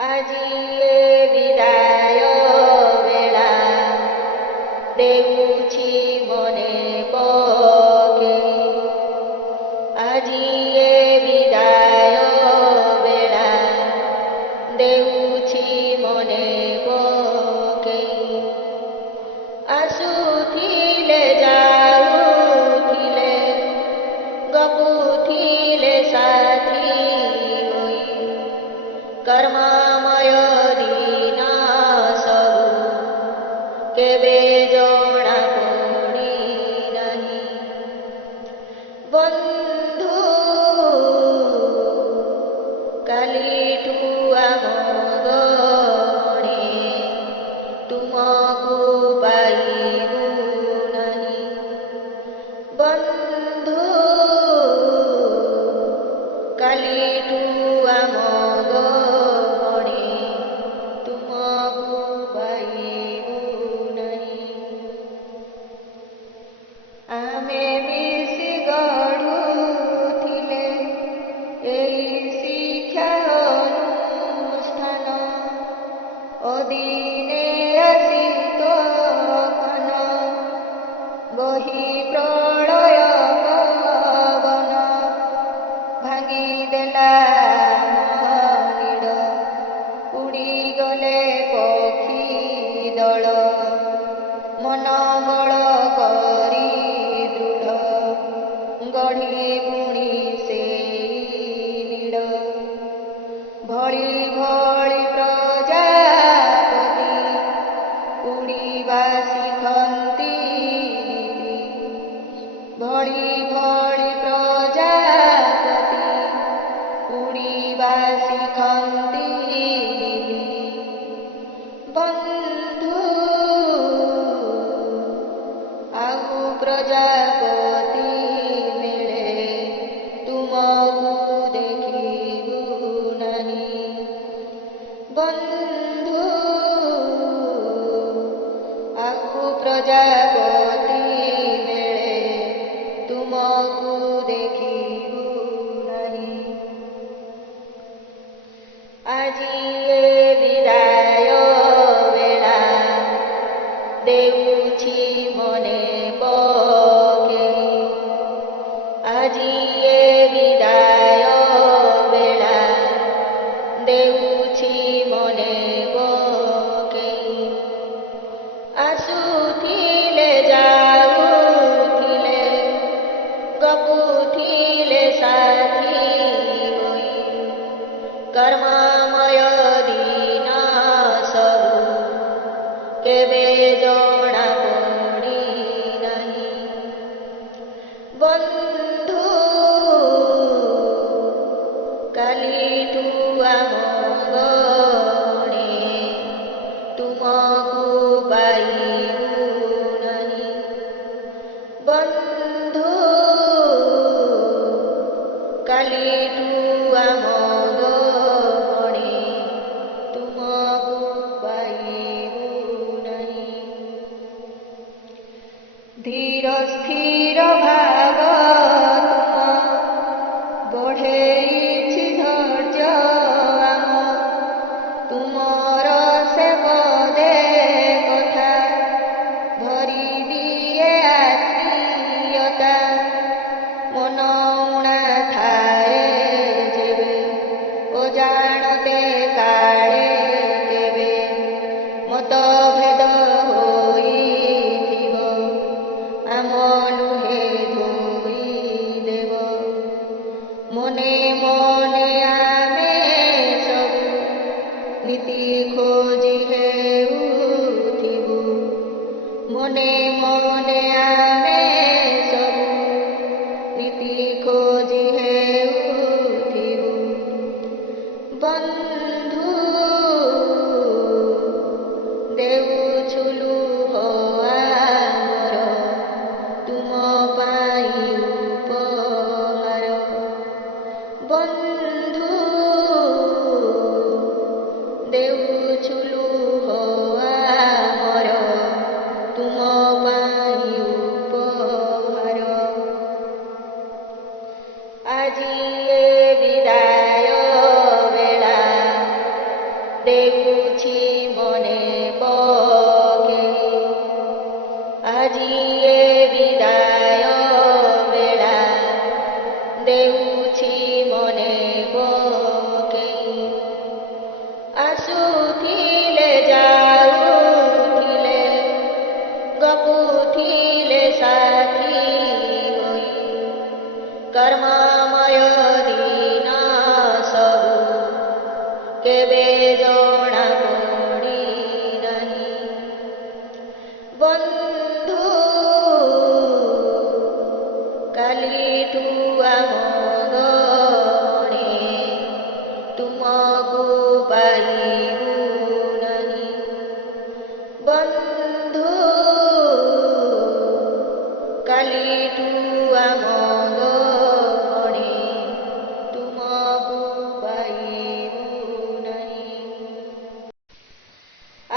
ଆଜି ଏ ବିଦାୟ ବେଳା ଦେଉଛି ମନେ ପକେଇ। ଆଜି ଏ ବିଦାୟ ବେଳା ଦେଉଛି ମନେ ପକେଇ। ଆସୁଥିଲେ ଯାଉଥିଲେ ଗପୁଥିଲେ ସାଥୀ ହୋଇ। କର୍ମମୟ ଦିନ ସବୁ କେବେ ଜଣା ପଡ଼ି ନାହିଁ। ବନ୍ଧୁ କାଲିଠୁ ଆମ ଗଣେ ତୁମକୁ ପାଇବୁ ନାହିଁ। ବନ୍ଧୁ କାଲିଠୁ ଆମ ଗଣେ ତୁମକୁ ପାଇବୁ ନାହିଁ। ଆମେ ମିଶି ଗଢ଼ୁଥିଲେ ଏହି ଶିକ୍ଷା ଅନୁଷ୍ଠାନ। ଅଦିନେ ଆସି ତୋଫାନ ବହି ପ୍ରଳୟ ପବନ ଭାଙ୍ଗିଦେଲା ନୀଡ଼। ଉଡ଼ିଗଲେ ପକ୍ଷୀ ଦଳ ମନୋବଳ କରି ଦୃଢ଼। ଗଢ଼ି ପୁଣି ସେଇ ନୀଡ଼। ଭଳି ଭଳି ପ୍ରଜାପତି ଉଡ଼ିବା ଶିଖନ୍ତି। ଭଳି ଭଳି ପ୍ରଜାପତି ଉଡ଼ିବା ଶିଖନ୍ତି। ବନ୍ଧୁ ଆଉ ପ୍ରଜାପତି ମିଳେ ତୁମକୁ ଦେଖିବୁ ନାହିଁ। ବନ୍ଧୁ ଆଉ ପ୍ରଜାପତି ମିଳେ ତୁମକୁ ଦେଖିବୁ ନାହିଁ। ଆଜି ଏ ବିଦାୟ ବେଳା ଦେଉଛି ମନେ ପକେଇ। ଆଜି ଏ ବିଦାୟ ବେଳା ଦେଉଛି ମନେ ପକେଇ। ଆସୁଥିଲେ ଯାଉଥିଲେ ଗପୁଥିଲେ ସାଥୀ ହୋଇ। କର୍ମମୟ ଦିନ ସବୁ କେବେ ଜଣା ପଡ଼ି ନାହିଁ। ବନ୍ଧୁ କାଲିଠୁ ଆମ ଗଣେ ତୁମକୁ ପାଇବୁ ନାହିଁ। ବନ୍ଧୁ କାଲିଠୁ ଆମ ଗଣେ ତୁମକୁ ପାଇବୁ ନାହିଁ। ଧୀର ସ୍ଥିର ଭାବ ତୁମ ବଢ଼େଇଛି ଧୈର୍ଯ୍ୟ ଆମ। ତୁମର ସେ ପଦେ କଥା ଭରି ଦିଏ ଆତ୍ମୀୟତା। ମନ ଉଣା ଥାଏ ଯେବେ ଅଜାଣତେ କାଳେ କେବେ ମତଭେଦ ହୋଇଥିବ। ଆମ ଲୁହେ ଧୋଇଦେବ। ମନେ ମନେ ଆମେ ସବୁ ନୀତି ଖୋଜି ହେଉଥିବୁ। ମନେ ମନେ ଆମେ ସବୁ ନୀତି ଖୋଜି ହେଉଥିବୁ। ବନ୍ଧୁ ଦେଉଛୁ ଲୁହ ଆମର ତୁମ ପାଇଁ ଉପହାର। ବନ୍ଧୁ ଦେଉଛୁ ଲୁହ ଆମର ତୁମ ପାଇଁ ଉପହାର। ଆଜି ଏ ବିଦାୟ ବେଳା କେବେ ଜଣା ପଡ଼ିନାହିଁ। ବନ୍ଧୁ କାଲିଠୁ ଆମ ଗଣେ ତୁମକୁ ପାଇ